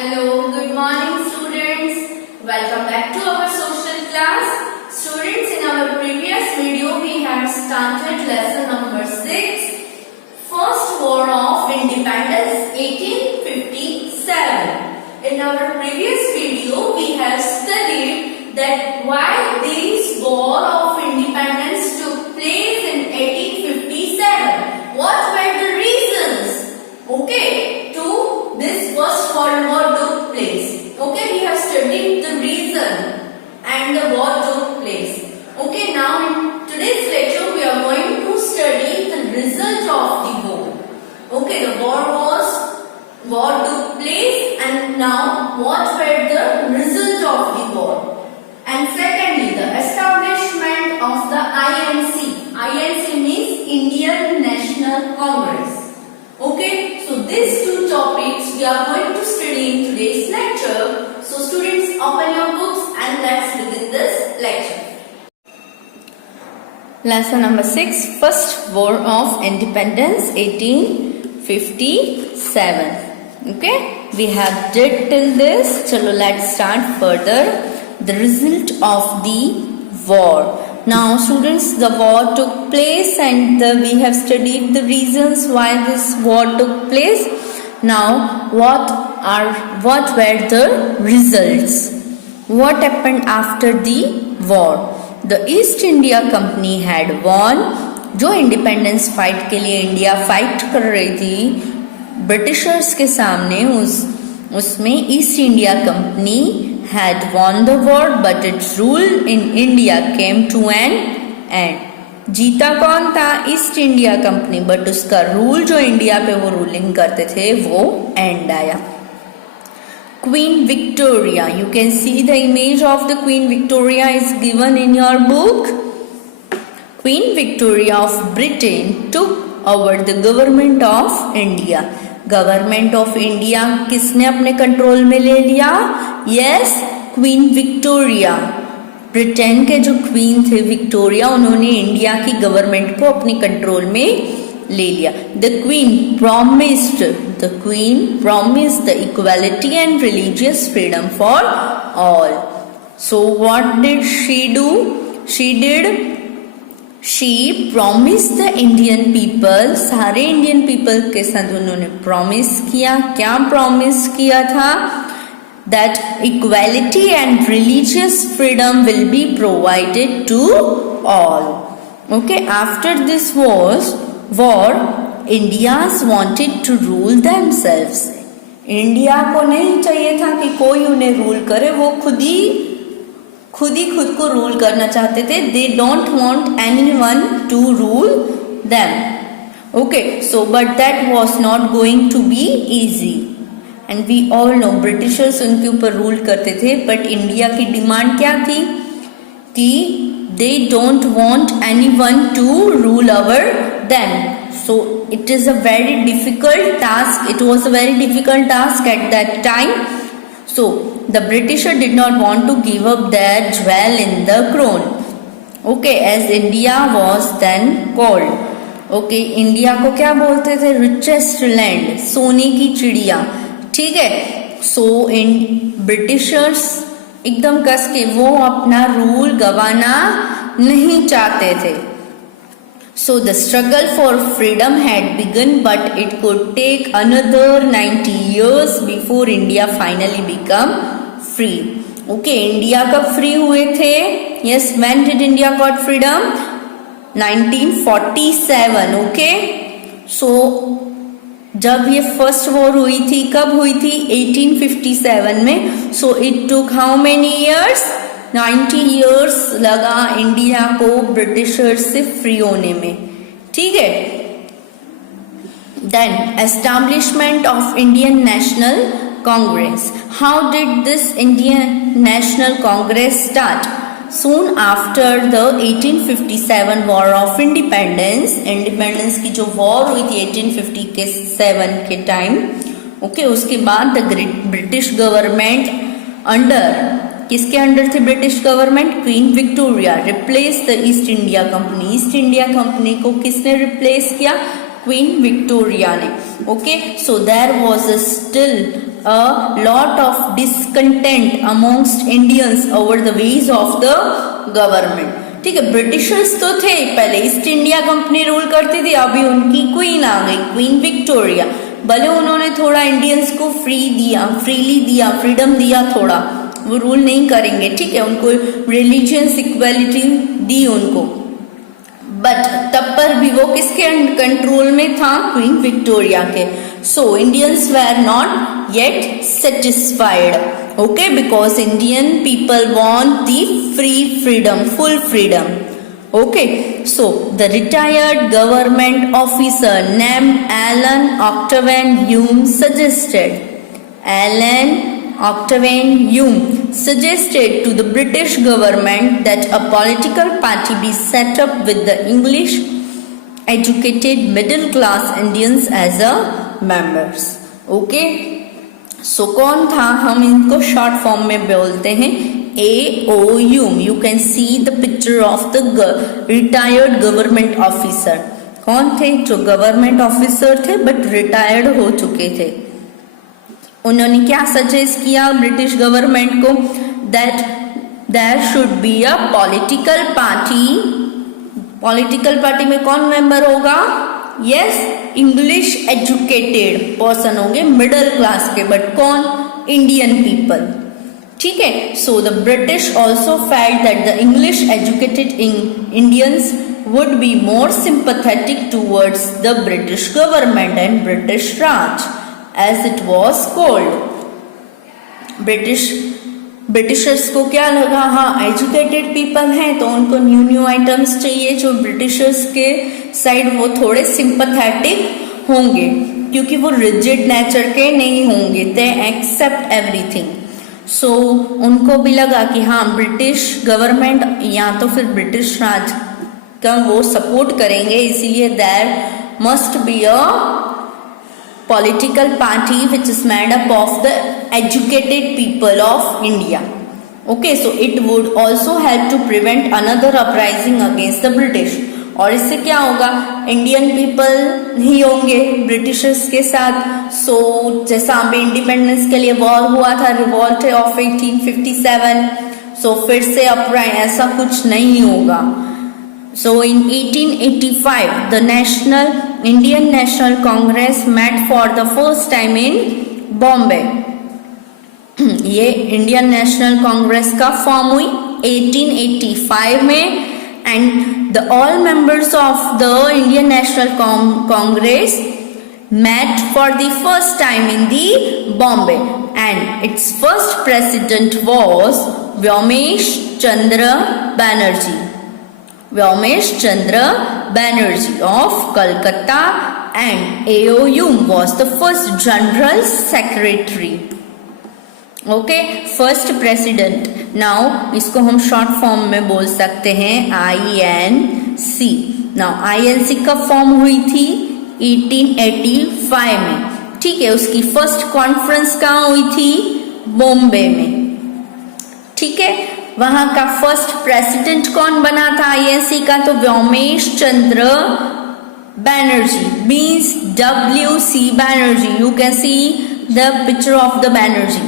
Hello, good morning students. Welcome back to our social class. Students, in our previous video we had started lesson number 6, First War of Independence 1857. In our previous video we have studied that why this war of independence took place in 1857. What were the reasons? Okay, to this First World War took place. Okay, we have studied the reason and the war took place. Okay, now in today's lecture we are going to study the result of the war. Okay, the war took place, and now what were the result of the war? And secondly, the establishment of the INC. INC means Indian National Congress. Okay, so these two topics we are going to study in today's lecture. So students, open your books and let's begin this lecture. Lesson number 6, First War of Independence 1857. Okay, we have did till this. Chalo, let's start further. The result of the war. Now students, the war took place and we have studied the reasons why this war took place. Now what were the results? What happened after the war? The East India Company had won. जो independence fight के लिए India fight कर रही थी Britishers के सामने, उसमें east India company had won the war, but its rule in India came to an end. जीता कौन था? ईस्ट इंडिया कंपनी, बट उसका रूल जो इंडिया पे वो रूलिंग करते थे वो एंड आया. Queen Victoria, you can see the image of the Queen Victoria is given in your book. Queen Victoria of Britain took over the government of India. Government of India किसने अपने control में ले लिया? Yes, queen Victoria. Britain के जो queen थे Victoria, उन्होंने India की गवर्नमेंट को अपने कंट्रोल में ले लिया. The queen promised the equality and religious freedom for all. So what did she do? She promised the Indian people, सारे इंडियन पीपल के साथ उन्होंने प्रॉमिस किया. क्या प्रॉमिस किया था? That equality and religious freedom will be provided to all. Okay, after this war, Indians wanted to rule themselves. India को नहीं चाहिए था कि कोई उन्हें रूल करे, वो खुद को रूल करना चाहते थे. They don't want anyone to rule them. Okay, so but that was not going to be easy and we all know Britishers उनके ऊपर रूल करते थे, बट इंडिया की डिमांड क्या थी कि दे don't want anyone to rule our them. So it is a very difficult task. It was a very difficult task at that time. So the Britisher did not want to give up their jewel in the crown. Okay, as India was then called. Okay, India को क्या बोलते थे? Richest land, सोने की चिड़िया. ठीक है. So in Britishers एकदम कस के वो अपना रूल गवाना नहीं चाहते थे. So the struggle for freedom had begun, but it could take another 90 years before India finally become free. Okay, India कब free हुए थे? Yes, when did India got freedom? 1947. Okay, so जब ये फर्स्ट वॉर हुई थी, कब हुई थी? 1857 में. So it took how many years? 90 years लगा इंडिया को ब्रिटिशर्स से फ्री होने में. ठीक है. Then establishment of Indian National Congress. How did this Indian National Congress start? Soon after the 1857 War of Independence. Independence की जो वॉर हुई थी 1857 के टाइम. ओके, उसके बाद द ब्रिटिश गवर्नमेंट अंडर, किसके अंडर थी British government? Queen Victoria. Replace the East India company. East India company को किसने रिप्लेस किया? क्वीन विक्टोरिया ने. Okay, so there was a still a lot of discontent amongst Indians over the ways of the government. ठीक है, Britishers तो थे पहले, east India company rule करती थी, अभी उनकी क्वीन आ गई, क्वीन विक्टोरिया। भले उन्होंने थोड़ा इंडियंस को फ्रीली दिया, फ्रीडम दिया थोड़ा, वो रूल नहीं करेंगे, ठीक है, उनको रिलीजियस इक्वालिटी दी उनको, बट तब पर भी वो किसके कंट्रोल में था? क्वीन विक्टोरिया के। So Indians were not yet satisfied, okay, because Indian people want the freedom, full freedom. Okay, so the retired government officer named Alan Octavian Hume suggested to the British government that a political party be set up with the English educated middle class Indians as a members. Okay, so कौन था? हम इनको short form में बोलते हैं AOUM. You can see the picture of the retired government officer. कौन थे? जो गवर्नमेंट ऑफिसर थे बट रिटायर्ड हो चुके थे। उन्होंने क्या सजेस्ट किया ब्रिटिश गवर्नमेंट को? That there should be a political party. Political party में कौन मेंबर होगा? यस, इंग्लिश एजुकेटेड पर्सन होंगे, मिडिल क्लास के, बट कौन? इंडियन पीपल, ठीक है। So the British also felt that the English educated Indians would be more sympathetic towards the British government and British Raj as it was called. Britishers को क्या लगा? हाँ, educated people हैं तो उनको न्यू आइटम्स चाहिए, जो ब्रिटिशर्स के साइड वो थोड़े सिंपैथेटिक होंगे क्योंकि वो रिजिड नेचर के नहीं होंगे, दे एक्सेप्ट एवरीथिंग। सो उनको भी लगा कि हाँ, ब्रिटिश गवर्नमेंट या तो फिर ब्रिटिश राज का वो सपोर्ट करेंगे, इसीलिए there must be a political party which is made up of the educated people of India. Okay, so it would also help to prevent another uprising against the British. और इससे क्या होगा? Indian people ही होंगे Britishers के साथ। सो जैसा अभी independence के लिए वॉर हुआ था, रिवॉल्ट ऑफ 1857, सो फिर से अपराइज ऐसा कुछ नहीं होगा। So in 1885, the Indian National Congress met for the first time in Bombay. ये इंडियन नेशनल कांग्रेस का फॉर्म हुई 1885 में, and the all members of the Indian National Congress met for the first time in the Bombay, and its first president was Vyomesh Chandra Banerjee of Calcutta, and AOUM was the first general secretary. Okay, first president. Now इसको हम short form में बोल सकते हैं INC. Now INC कब form हुई थी? 1885 में, ठीक है। उसकी फर्स्ट कॉन्फ्रेंस कहाँ हुई थी? बॉम्बे में, ठीक है। वहां का फर्स्ट प्रेसिडेंट कौन बना था आईएनसी का? तो Vyomesh Chandra Banerjee, means WC Banerjee. You can see the picture of the Banerjee,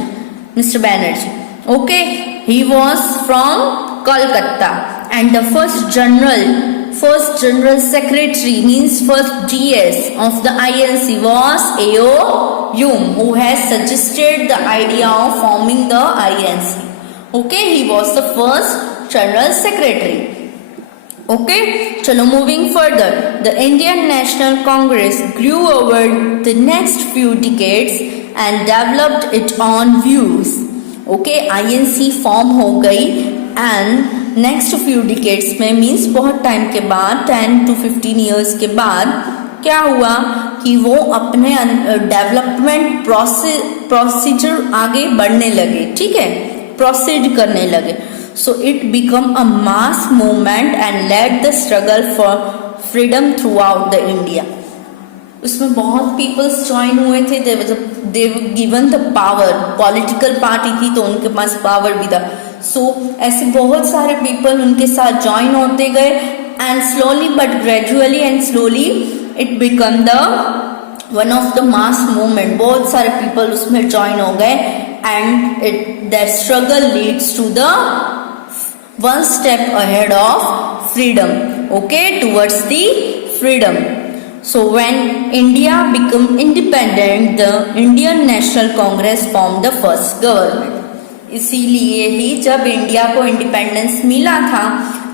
mister Banerjee. Okay, he was from Kolkata, and the first general secretary means first GS of the INC was AOUM, who has suggested the idea of forming the INC. Okay, he was the first general secretary. Okay, chalo moving further. The Indian National Congress grew over the next few decades and developed its own views. Okay, INC form हो गई and next few decades में means बहुत time के बाद 10 to 15 years के बाद क्या हुआ कि वो अपने डेवलपमेंट प्रोसीजर आगे बढ़ने लगे, ठीक है, प्रोसीड करने लगे। So it become a mass movement and led the struggle for freedom throughout the India. उसमें बहुत पीपल्स ज्वाइन हुए थे, they given the power, political party थी तो उनके पास पावर भी था। सो ऐसे बहुत सारे पीपल उनके साथ ज्वाइन होते गए, and slowly but gradually and slowly it become the one of the mass movement, बहुत सारे पीपल उसमें ज्वाइन हो गए and that struggle leads to the one step ahead of freedom, okay, towards the freedom. So when India became independent, the Indian National Congress formed the first government. इसीलिए ही जब India को independence मिला था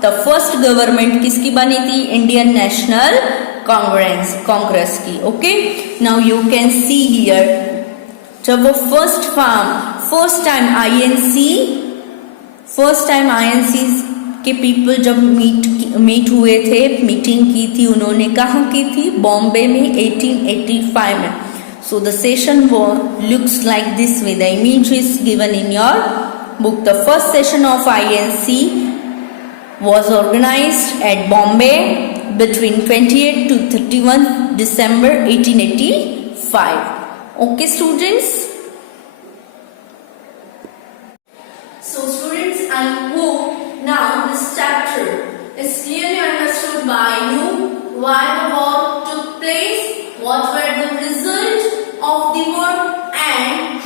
तो first government किसकी बनी थी? Indian national Congress की. Okay, now you can see here, जब वो फर्स्ट टाइम आईएनसी के पीपल जब मीट हुए थे, मीटिंग की थी उन्होंने, कहाँ की थी? बॉम्बे में 1885 में. So the session looks like this way. The image is given in your book. The first session of INC was organized at Bombay between 28 to 31 December 1885. Okay, students? So students, I hope now this chapter is clearly understood by you. Why the war took place, what were the results of the war, and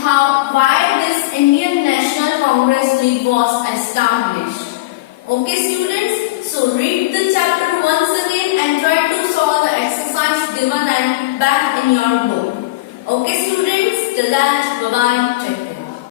why this Indian National Congress League was established. Okay, students, so read the chapter once again and try to solve the exercise given and back in your book. Okay, students, till that, bye bye.